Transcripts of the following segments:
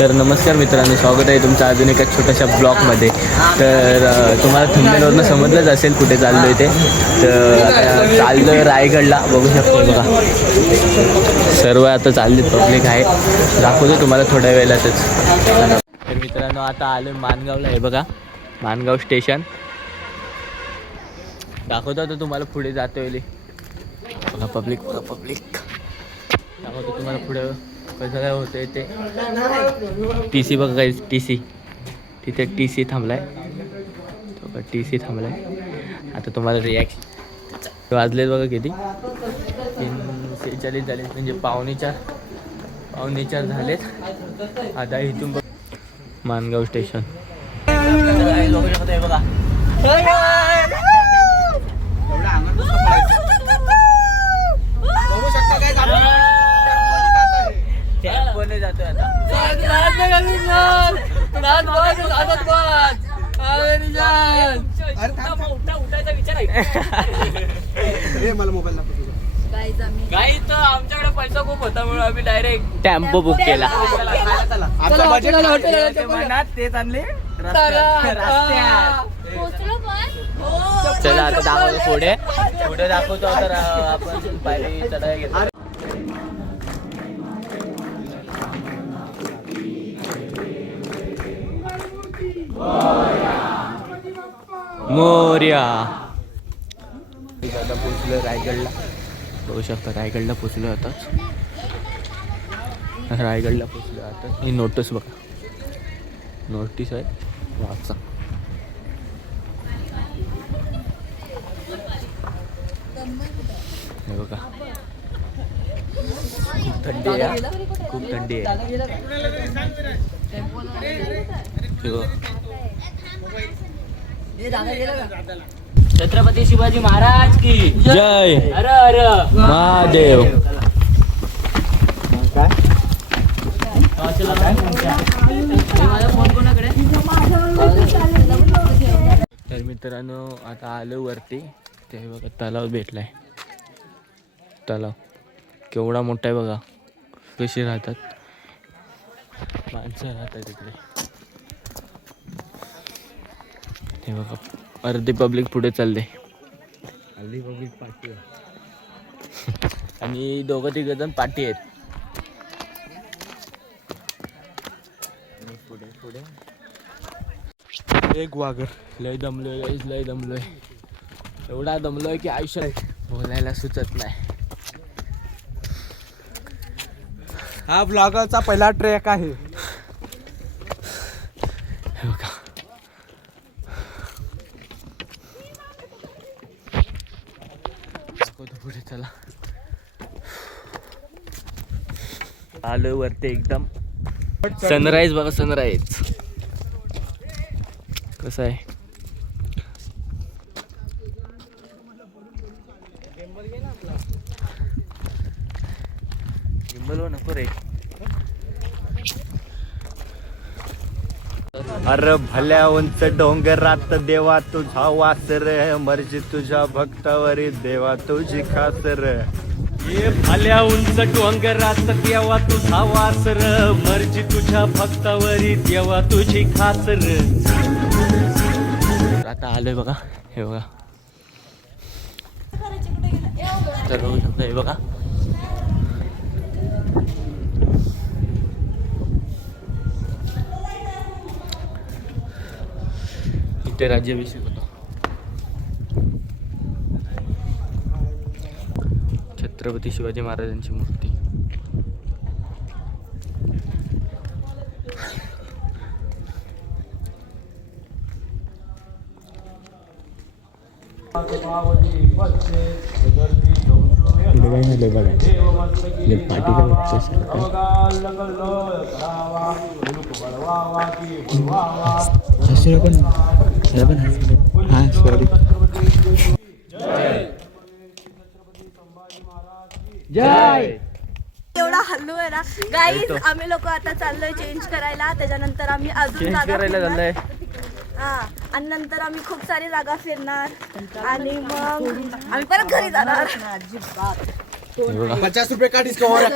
तर नमस्कार मित्रांनो, स्वागत आहे तुमचं अजून एका छोट्याशा ब्लॉगमध्ये. तर तुम्हाला थंबनेलवरनं समजलंच असेल कुठे चाललो आहे ते. तर आता चाललो आहे रायगडला, बघू शकतो बघा. सर्व आता चालले, पब्लिक आहे. दाखवतो तुम्हाला थोड्या वेळातच. तर मित्रांनो आता आलो माणगावला आहे बघा, माणगाव स्टेशन दाखवतो. तर तुम्हाला पुढे जातो येईल बघा, पब्लिक बघा, पब्लिक दाखवतो तुम्हाला पुढे कसं काय होतं ते. टी सी बघा, काही टी सी तिथे टी सी थांबलाय, तो टी सी थांबलाय. आता तुम्हाला रिॲक्शन वाजलेत बघा किती, 3:46 झाले, म्हणजे पावणे चार झालेत. आता इथून बघ माणगाव स्टेशन बघा. जातोय आता उठायचा विचार आहे. मला मोबाईल काही तर आमच्याकडे पैसा खूप होता म्हणून आम्ही डायरेक्ट टेम्पो बुक केला. तेच आणले. चला आता दाखवतो पुढे दाखवतो. तर आपण पायरी चढायला घेतो. मोर्या. आता पोचलो रायगडला, बघू शकता रायगडला पोचलो आताच. रायगडला पोचलो आता. ही नोटीस बघा, नोटीस आहे वाचा. हे बघा, खूप थंडी आहे, खूप थंडी आहे. छत्रपती शिवाजी महाराज की जय. हर हर महादेव. तर मित्रांनो आता आलो वरती. ते बघा तलाव भेटलाय. तलाव केवढा मोठा आहे बघा. कशी राहतात माणसं, राहतात तिकडे. हे बघा, अर्धी पब्लिक पुढे चालले. अर्धी पब्लिक पाठी आहे आणि दोघं तिघ जण पाठी आहेत. पुढे पुढे एक वाघर. लय दमलोय, लय दमलोय. एवढा दमलोय की आयुष्य बोलायला सुचत नाही. हा ब्लॉगरचा पहिला ट्रॅक आहे. पुढे चला. आलो वरती एकदम. सनराईज बघा, सनराईज कसं आहे. गिंबल नको रे. अरे भल्या उंच डोंगरात देवा तुझा वास रे, मर्जी तुझ्या भक्तावरी देवा तुझी खास रे. ये भल्या उंच डोंगरात देवा तुझा वास रे, मर्जी तुझ्या भक्तावरी देवा तुझी खास रे. आता आलोय बघा, हे बघा. तर बघू शकता, हे बघा. इथे राज्याभिषेक होता. छत्रपती शिवाजी महाराजांची मूर्ती. जय. एवढा हल्लू आहे ना गाईज. आम्ही लोक आता चाललोय चेंज करायला. त्याच्यानंतर आम्ही अजून जागा फिरणार. हा, आणि नंतर आम्ही खूप सारी जागा फिरणार आणि मग आम्ही परत घरी जाणार. 50 रुपये का डिस्काउंट.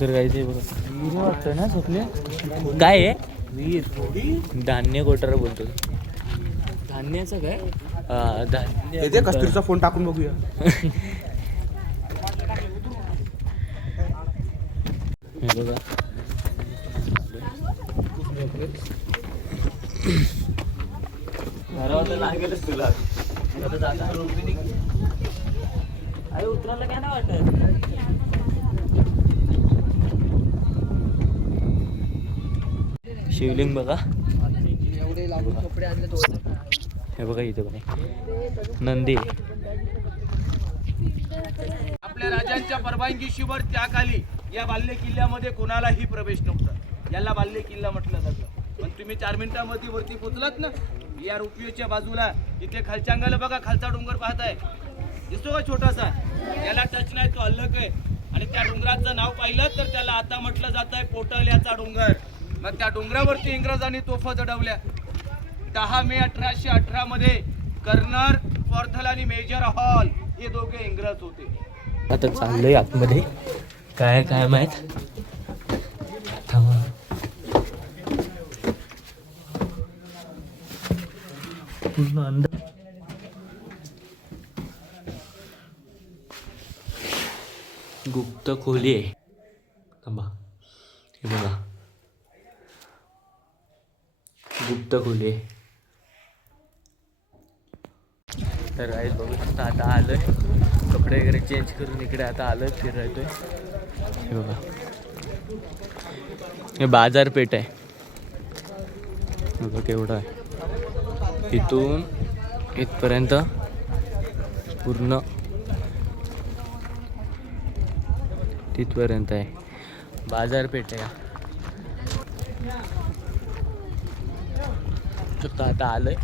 तर काही ते बघा विहीर वाटतं ना स्वप्ने काय आहे विहीर धान्य कोठार बोलतो धान्याचं काय धान्य कस्तुरीचा फोन टाकून बघूया. हे बघा लागेलच तुला अरे उतरायला काय नाही वाटत. शिवलिंग बघा हे बघा इथे बघा नंदी आपल्या राजांच्या परवानगीशिवाय त्याखाली या बाल्य किल्ल्यामध्ये कोणालाही प्रवेश नव्हता. याला बाल्य किल्ला म्हटलं जातं. पण तुम्ही 4 मिनिटांमध्ये वरती पोहोचलात ना या रोपवेच्या बाजूला इथे खालच्या अंगाला बघा खालचा डोंगर पाहताय दिसतो का छोटासा याला टच नाही तो अलग आहे. आणि त्या डोंगराचं नाव पाहिलं तर त्याला आता म्हटलं जात आहे पोटल्याचा डोंगर. मग त्या डोंगरावरती इंग्रजांनी तोफा जडवल्या. 10 मे 1818 मध्ये कर्नल फॉर्थल आणि मेजर हॉल हे दोघे इंग्रज होते. आता चाललोय आतमध्ये काय काय माहित थांबा. गुप्त खोली आहे थांबा हे बघा गुप्त खोली आहे. तर गाईस बघू शकता आता आलोय कपडे वगैरे चेंज करून इकडे आता आलोय फिरायतोय. हे बघा हे बाजारपेठ आहे बघा केवढं आहे इथून इथपर्यंत पूर्ण तिथपर्यंत आहे बाजारपेठ आहे. आता आलोय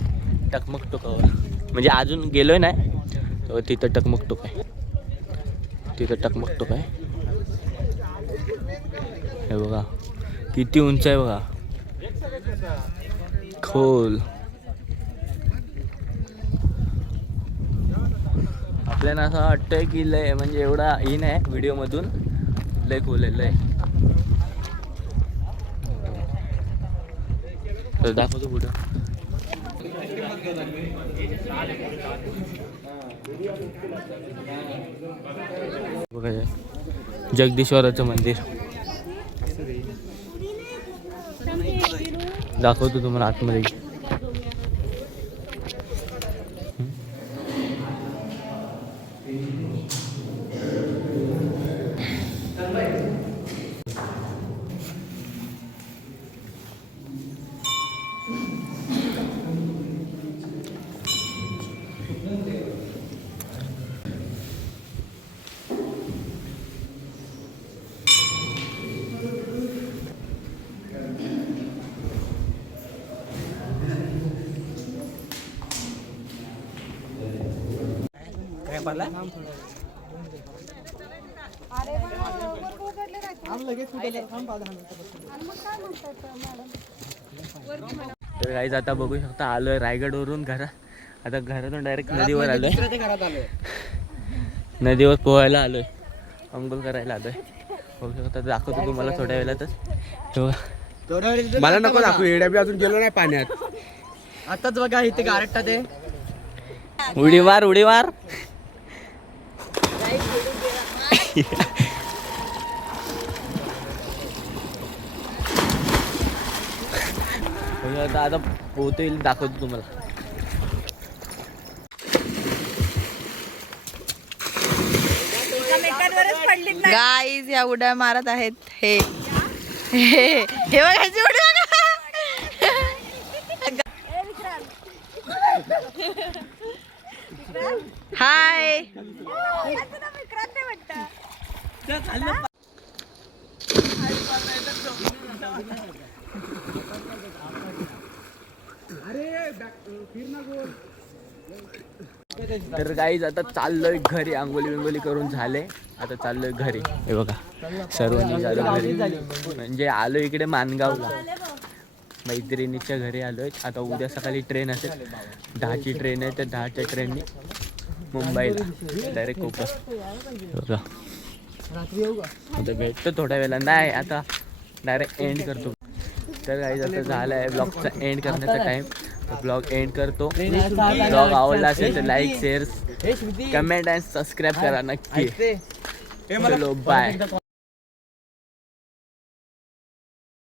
टकमक टोकावर म्हणजे अजून गेलोय नाही तर तिथं टकमक टोक आहे तिथं टकमक टोक आहे. हे बघा किती उंच आहे बघा खोल. आपल्याला असं वाटतंय की लय म्हणजे एवढा ही नाही व्हिडिओमधून लय खोल आहे लय. तर दाखवतो पुढं बघा जगदीश्वराचं मंदिर दाखवतो तुम्हाला आतमध्ये. तर गाईज आता बघू शकता आलोय रायगडवरून घरात. आता घरातून डायरेक्ट नदीवर आलोय नदीवर पोहायला आलोय अंघोळ करायला आलोय. बघू शकता दाखवतो तुम्हाला थोड्या वेळातच. मला नको दाखवू एड्या बी अजून गेलो नाही पाण्यात. आताच बघा इथे गारटा ते उडी मार उडी मार. आता पोहता येईल दाखवतो तुम्हाला. गाईज या उड्या मारत आहेत हे हे बघायची उडी हाय तर गाईज आता चाललोय घरी. आंघोळी बिंगोली करून झाले आता चाललोय घरी. हे बघा सर्व निघालो घरी म्हणजे आलो इकडे मानगावला मैत्रिणीच्या घरी आलोय. आता उद्या सकाळी ट्रेन असेल 10ची ट्रेन आहे तर 10च्या ट्रेननी मुंबईला डायरेक्ट कोकण. बघा आता भेटतो थोड्या वेळेला नाही आता डायरेक्ट एंड करतो. तर काही आता झालं आहे ब्लॉगचा एंड करण्याचा टाईम. तर ब्लॉग एंड करतो. ब्लॉग आवडला असेल तर like share comment and subscribe करा नक्की. चलो बाय.